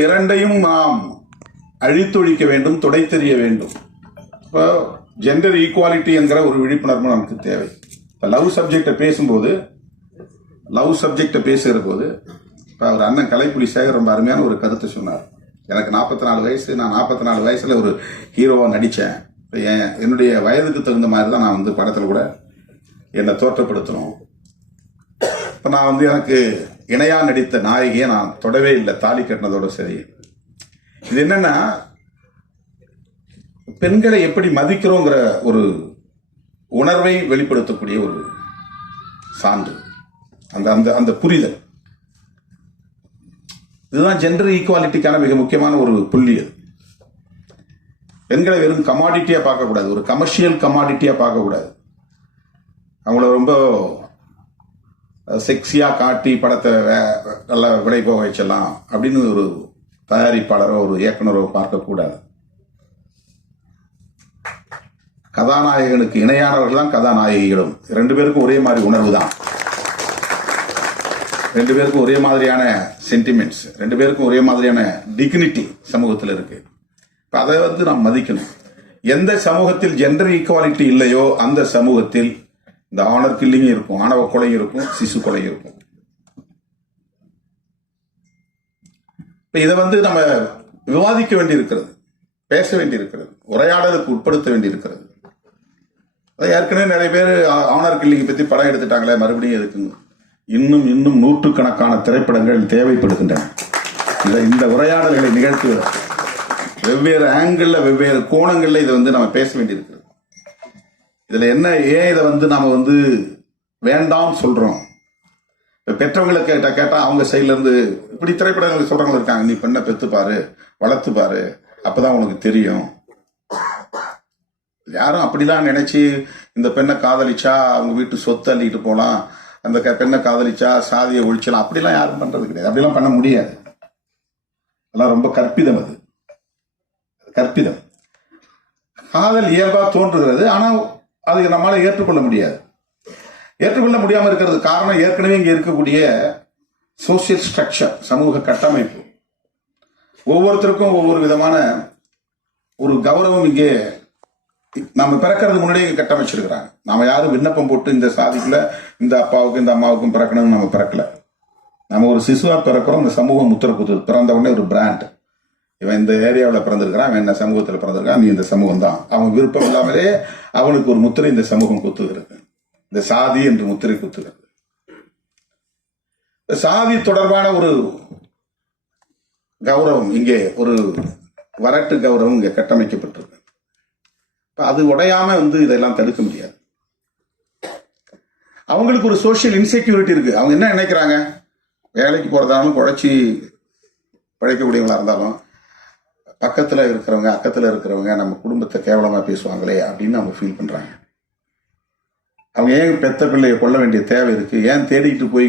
இரண்டையும் நாம் அழித்தொழிக்க வேண்டும் துடை தெரிய வேண்டும். இப்போ ஜெண்டர் ஈக்குவாலிட்டி என்கிற ஒரு விழிப்புணர்வு நமக்கு தேவை. இப்போ லவ் சப்ஜெக்டை பேசும்போது லவ் சப்ஜெக்டை பேசுகிற போது இப்போ அவர் அண்ணன் கலைப்புலி சேகர் ரொம்ப அருமையான ஒரு கருத்தை சொன்னார். எனக்கு நாற்பத்தி நாலு வயசு நான் நாற்பத்தி நாலு வயசில் ஒரு ஹீரோவாக நடித்தேன். இப்போ என் என்னுடைய வயதுக்கு தகுந்த மாதிரி தான் நான் வந்து படத்தில் கூட என்னை தோற்றப்படுத்தணும். இப்போ நான் வந்து எனக்கு இணையாக நடித்த நாயகியை நான் தொடவே இல்லை. தாலி கட்டினதோட சரி. இது என்னன்னா பெண்களை எப்படி மதிக்கிறோங்கிற ஒரு உணர்வை வெளிப்படுத்தக்கூடிய ஒரு சான்று. அந்த அந்த அந்த புரிதல். இதுதான் ஜெண்டர் ஈக்குவாலிட்டிக்கான மிக முக்கியமான ஒரு புள்ளி அது. பெண்களை வெறும் கமாடிட்டியாக பார்க்கக்கூடாது. ஒரு கமர்ஷியல் கமாடிட்டியாக பார்க்கக்கூடாது. அவங்கள ரொம்ப செக்ஸியா காட்டி படத்தை வே- நல்லா விடை போக வச்சலாம் அப்படின்னு ஒரு தயாரிப்பாளரோ ஒரு இயக்குனரோ பார்க்கக்கூடாது. கதாநாயகனுக்கு இணையானவர்கள் தான் கதாநாயகிகளும். ரெண்டு பேருக்கும் ஒரே மாதிரி உணர்வு தான். ரெண்டு பேருக்கும் ஒரே மாதிரியான சென்டிமெண்ட்ஸ் ரெண்டு பேருக்கும் ஒரே மாதிரியான டிக்னிட்டி சமூகத்தில் இருக்கு. இப்போ அதை வந்து நாம் மதிக்கணும். எந்த சமூகத்தில் ஜெண்டர் ஈக்குவாலிட்டி இல்லையோ அந்த சமூகத்தில் இந்த ஆனர் கில்லிங் இருக்கும் ஆணவ கொலை இருக்கும் சிசு கொலை இருக்கும். இதை வந்து நம்ம விவாதிக்க வேண்டியிருக்கிறது பேச வேண்டியிருக்கிறது உரையாடலுக்கு உட்படுத்த வேண்டியிருக்கிறது. ஏற்கனவே நிறைய பேர் ஆனர் கில்லிங்கை பற்றி படம் எடுத்துட்டாங்களே மறுபடியும் எதுக்குங்க இன்னும் இன்னும் நூற்றுக்கணக்கான திரைப்படங்கள் தேவைப்படுகின்றன. இதை இந்த உரையாடல்களை நிகழ்த்துவது வெவ்வேறு ஆங்கிளில் வெவ்வேறு கோணங்களில் இதை வந்து நம்ம பேச வேண்டியிருக்கிறது. இதுல என்ன ஏன் இதை வந்து நாம வந்து வேண்டாம் சொல்றோம்? இப்போ பெற்றவங்களை கேட்டால் கேட்டா அவங்க சைட்ல இருந்து இப்படி திரைப்படங்கள் சொல்றவங்க இருக்காங்க. நீ பெண்ணை பெத்து பாரு வளர்த்து பாரு அப்பதான் உனக்கு தெரியும். யாரும் அப்படிலாம் நினைச்சு இந்த பெண்ணை காதலிச்சா அவங்க வீட்டு சொத்து அள்ளிட்டு போகலாம் அந்த க- பெண்ணை காதலிச்சா சாதியை ஒழிச்சலாம் அப்படிலாம் யாரும் பண்றது கிடையாது. அப்படிலாம் பண்ண முடியாது. அதெல்லாம் ரொம்ப கற்பிதம் அது. கற்பிதம். காதல் இயல்பா தோன்றுகிறது. ஆனால் அதை நம்மளால ஏற்றுக்கொள்ள முடியாது. ஏற்றுக்கொள்ள முடியாமல் இருக்கிறது காரணம் ஏற்கனவே இங்கே இருக்கக்கூடிய சோசியல் ஸ்ட்ரக்சர் சமூக கட்டமைப்பு. ஒவ்வொருத்தருக்கும் ஒவ்வொரு விதமான ஒரு கௌரவம் இங்கே நம்ம பிறக்கிறதுக்கு முன்னாடியே கட்டமைச்சிருக்கிறாங்க. நாம யாரும் விண்ணப்பம் போட்டு இந்த சாதிக்குள்ள இந்த அப்பாவுக்கும் இந்த அம்மாவுக்கும் பிறக்கணும்னு நம்ம பிறக்கல. நம்ம ஒரு சிசுவா பிறக்கிறோம் இந்த சமூகம் முத்திர குத்து பிறந்த உடனே ஒரு பிராண்ட் இவன் இந்த ஏரியாவில் பிறந்திருக்கிறான் அவன் என்ன சமூகத்தில் பிறந்திருக்கான் நீ இந்த சமூகம் தான் அவன் விருப்பம் இல்லாமலே அவனுக்கு ஒரு முத்திரை இந்த சமூகம் குத்துகிறது. இந்த சாதி என்று முத்திரை குத்துகிறது. இந்த சாதி தொடர்பான ஒரு கௌரவம் இங்கே ஒரு வரட்டு கௌரவம் இங்கே கட்டமைக்கப்பட்டிருக்கு. இப்போ அது உடையாம வந்து இதெல்லாம் தடுக்க முடியாது. அவங்களுக்கு ஒரு சோஷியல் இன்செக்யூரிட்டி இருக்கு. அவங்க என்ன நினைக்கிறாங்க? வேலைக்கு போறதாலும் குழைச்சி பழைக்கக்கூடியவங்களா இருந்தாலும் பக்கத்தில் இருக்கிறவங்க அக்கத்தில் இருக்கிறவங்க நம்ம குடும்பத்தை கேவலமாக பேசுவாங்களே அப்படின்னு அவங்க ஃபீல் பண்ணுறாங்க அவங்க ஏன் பெத்த பிள்ளையை கொல்ல வேண்டிய தேவை இருக்குது ஏன் தேடிட்டு போய்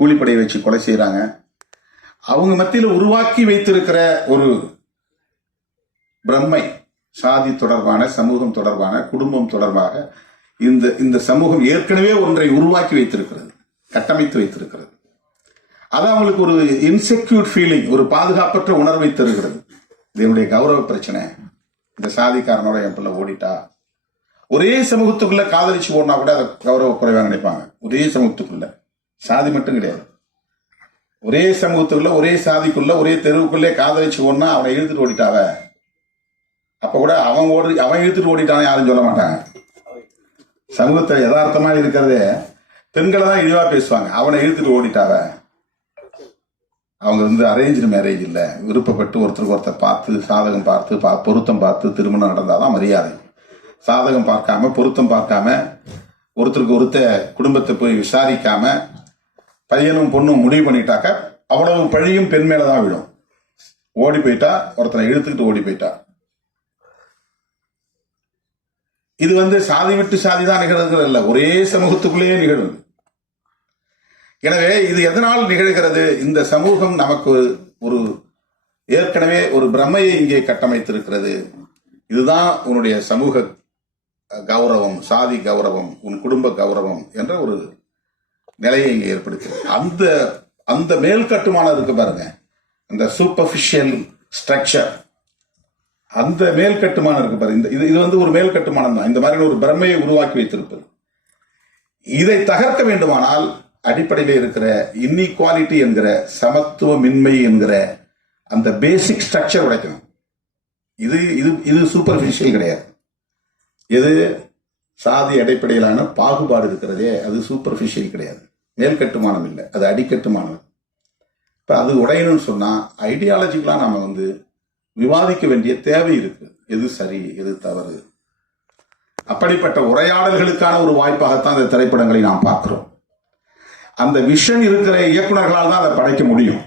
கூலிப்படையை வச்சு கொலை செய்கிறாங்க அவங்க மத்தியில் உருவாக்கி வைத்திருக்கிற ஒரு பிரம்மை சாதி தொடர்பான சமூகம் தொடர்பான குடும்பம் தொடர்பாக இந்த இந்த சமூகம் ஏற்கனவே ஒன்றை உருவாக்கி வைத்திருக்கிறது கட்டமைத்து வைத்திருக்கிறது. அது அவங்களுக்கு ஒரு இன்செக்யூர் ஃபீலிங் ஒரு பாதுகாப்பற்ற உணர்வை தருகிறது. இதனுடைய கௌரவ பிரச்சனை. இந்த சாதிக்காரனோட என் பிள்ளை ஓடிட்டா. ஒரே சமூகத்துக்குள்ள காதலிச்சு ஓடினா கூட அதை கௌரவ குறைவாக நினைப்பாங்க. ஒரே சமூகத்துக்குள்ள. சாதி மட்டும் கிடையாது. ஒரே சமூகத்துக்குள்ள ஒரே சாதிக்குள்ள ஒரே தெருவுக்குள்ளே காதலிச்சு ஓடினா அவனை இழுத்துட்டு ஓடிட்டாவ? அப்ப கூட அவன் ஓடி அவன் இழுத்துட்டு ஓடிட்டான் யாரும் சொல்ல மாட்டாங்க. சமூகத்தை யதார்த்தமா இருக்கிறதே பெண்களை தான் இழிவா பேசுவாங்க. அவனை இழுத்துட்டு ஓடிட்டாவ? அவங்க வந்து அரேஞ்சு மேரேஜ் இல்லை. விருப்பப்பட்டு ஒருத்தருக்கு ஒருத்தர் பார்த்து சாதகம் பார்த்து பா- பொருத்தம் பார்த்து திருமணம் நடந்தாதான் மரியாதை. சாதகம் பார்க்காம பொருத்தம் பார்க்காம ஒருத்தருக்கு ஒருத்த குடும்பத்தை போய் விசாரிக்காம பையனும் பொண்ணும் முடிவு பண்ணிட்டாக்க அவ்வளவு பழியும் பெண் மேலே தான் விழும். ஓடி போயிட்டா ஒருத்தனை இழுத்துக்கிட்டு ஓடி போயிட்டா. இது வந்து சாதி விட்டு சாதி தான் நிகழ்கிறது இல்லை ஒரே சமூகத்துக்குள்ளேயே நிகழும். எனவே இது எதனால் நிகழ்கிறது? இந்த சமூகம் நமக்கு ஒரு ஏற்கனவே ஒரு பிரமையை இங்கே கட்டமைத்திருக்கிறது. இதுதான் உன்னுடைய சமூக கௌரவம் சாதி கௌரவம் உன் குடும்ப கௌரவம் என்ற ஒரு நிலையை இங்கே ஏற்படுத்துகிறது அந்த அந்த மேல் கட்டுமானம் இருக்கு பாருங்க. அந்த சூப்பர்ஃபிஷியல் ஸ்ட்ரக்சர் அந்த மேல் கட்டுமானம் இருக்கு பாரு இந்த இது இது வந்து ஒரு மேல் கட்டுமானம் தான். இந்த மாதிரி ஒரு பிரம்மையை உருவாக்கி வைத்திருப்பது. இதை தகர்க்க வேண்டுமானால் அடிப்படையில் இருக்கிற இன்இக்வாலிட்டி என்கிற சமத்துவமின்மை என்கிற அந்த பேசிக் ஸ்ட்ரக்சர் உடைக்கணும். இது இது இது சூப்பர்ஃபிஷியல் கிடையாது. எது சாதி அடிப்படையிலான பாகுபாடு இருக்கிறதே அது சூப்பர்ஃபிஷியல் கிடையாது. மேல்கட்டுமானம் இல்லை அது அடிக்கட்டுமானம் இப்போ அது உடையணும்னு சொன்னால் ஐடியாலஜிக்கலாக நம்ம வந்து விவாதிக்க வேண்டிய தேவை இருக்கு. எது சரி எது தவறு. அப்படிப்பட்ட உரையாடல்களுக்கான ஒரு வாய்ப்பாகத்தான் இந்த திரைப்படங்களை நாம் பார்க்கிறோம். அந்த விஷன் இருக்கிற இயக்குனர்களால் தான் அதை படைக்க முடியும்.